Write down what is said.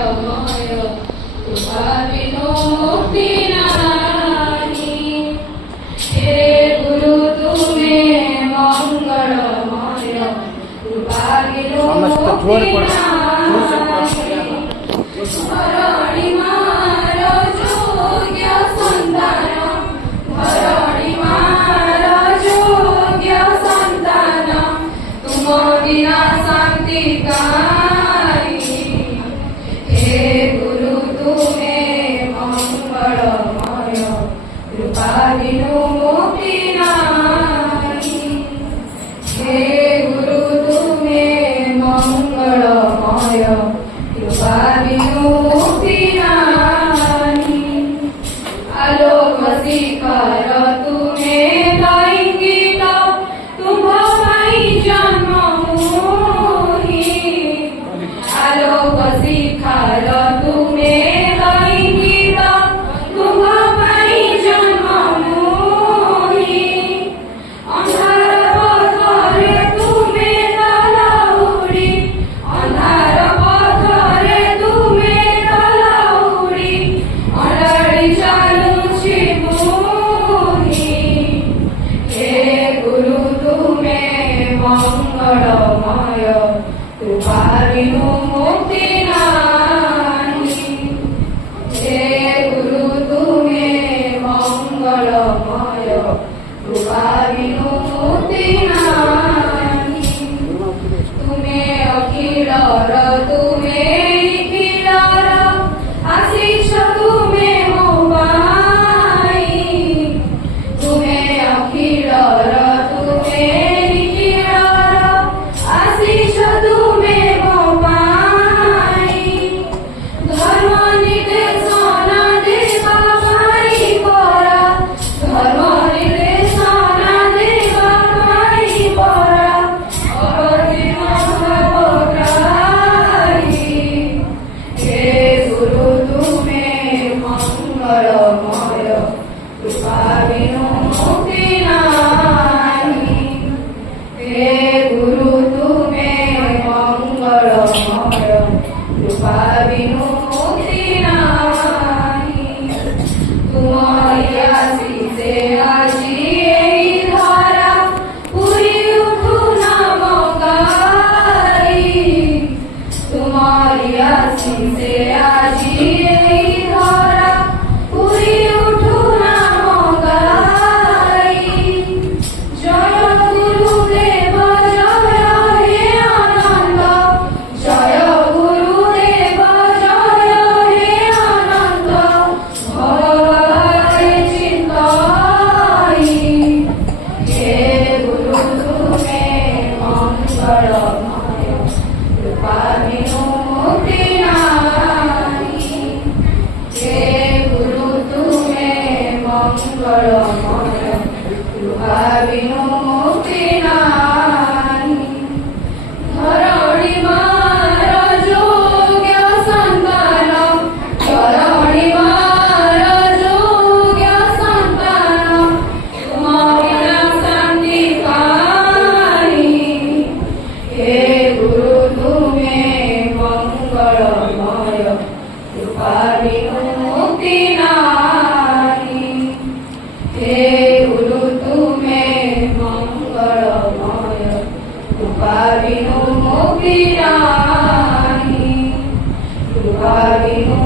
મંગળમય કૃપા વિનો મુક્તિ નહીં. હે ગુરુ તુમે મંગળમય કૃપા વિનો મુક્તિ નહીં. ધરણી મારો યોગ્ય સંતાન, ધરણી મારો યોગ્ય સંતાન, તુમ વિના શાંતિ કારી. હે ગુરુ તુમે મંગળમય કૃપા વિનો મુક્તિ નહીં. હે ગુરુ તુમે મંગળમય કૃપા વિનો મુક્તિ નહીં. આલોક શિખર તુમે લૈંગિક તુમ્હ મૈ જન્મ મોહી. આલોક શિખર તુમે લૈંગિક તુમ્હ મૈ જન્મ મોહી. અંધાર પથરે તુમે તલાઉડી, અંધાર પથરે તુમે તલાઉડી, અંધારી ચાલું છે મોહી. હે ગુરુ તુમે મંગળમય કૃપા વિનો મુક્તિ નહીં. હે ગુરુ તુમે મંગળમય કૃપા વિનો મુક્તિ નહીં. તુમે અખિલ તુમે નિખિલ આશીષ તુમે મોબાઈ. તુમે અખિલ તુમે નિખિલ આશીષ તુમે મોબાઈ. ધર્મ નિર્દેશન દેવા મારી પરા, ધર્મ નિર્દેશન દેવા મારી પરા, અગતિમાં ભવગ્રાહી. હે ગુરુ તુમે મંગળમય કૃપા વિનો મુક્તિ નહીં. હે ગુરુ તુમે મંગળમય કૃપા વિનો મુક્તિ નહીં. તુમ્હારી આશીષે આજી એહી ધારા પૂરી ઉઠું નામ ગાઈ. તુમ્હારી આશીષે આજી એહી ધારા પૂરી ઉઠું નામ ગાઈ. જય ગુરુદેવ જય હે આનંદ, જય ગુરુદેવ જય હે આનંદ, ભવભારે ચિંતાઈ. હે ગુરુ તુમે મંગળમય કૃપા વિનો મુક્તિ નહીં. હે ગુરુ તુમે મંગળમય કૃપા વિનો મુક્તિ નહીં. ધરણી મારો યોગ્ય સંતાન, ધરણી મારો યોગ્ય સંતાન, તુમ વિના શાંતિ કારી. હે ગુરુ તુમે મંગળમય કૃપા વિનો મુક્તિ નહીં. હે ગુરુ તુમે મંગળમય કૃપા વિનો મુક્તિ નહીં. કૃપા વિનો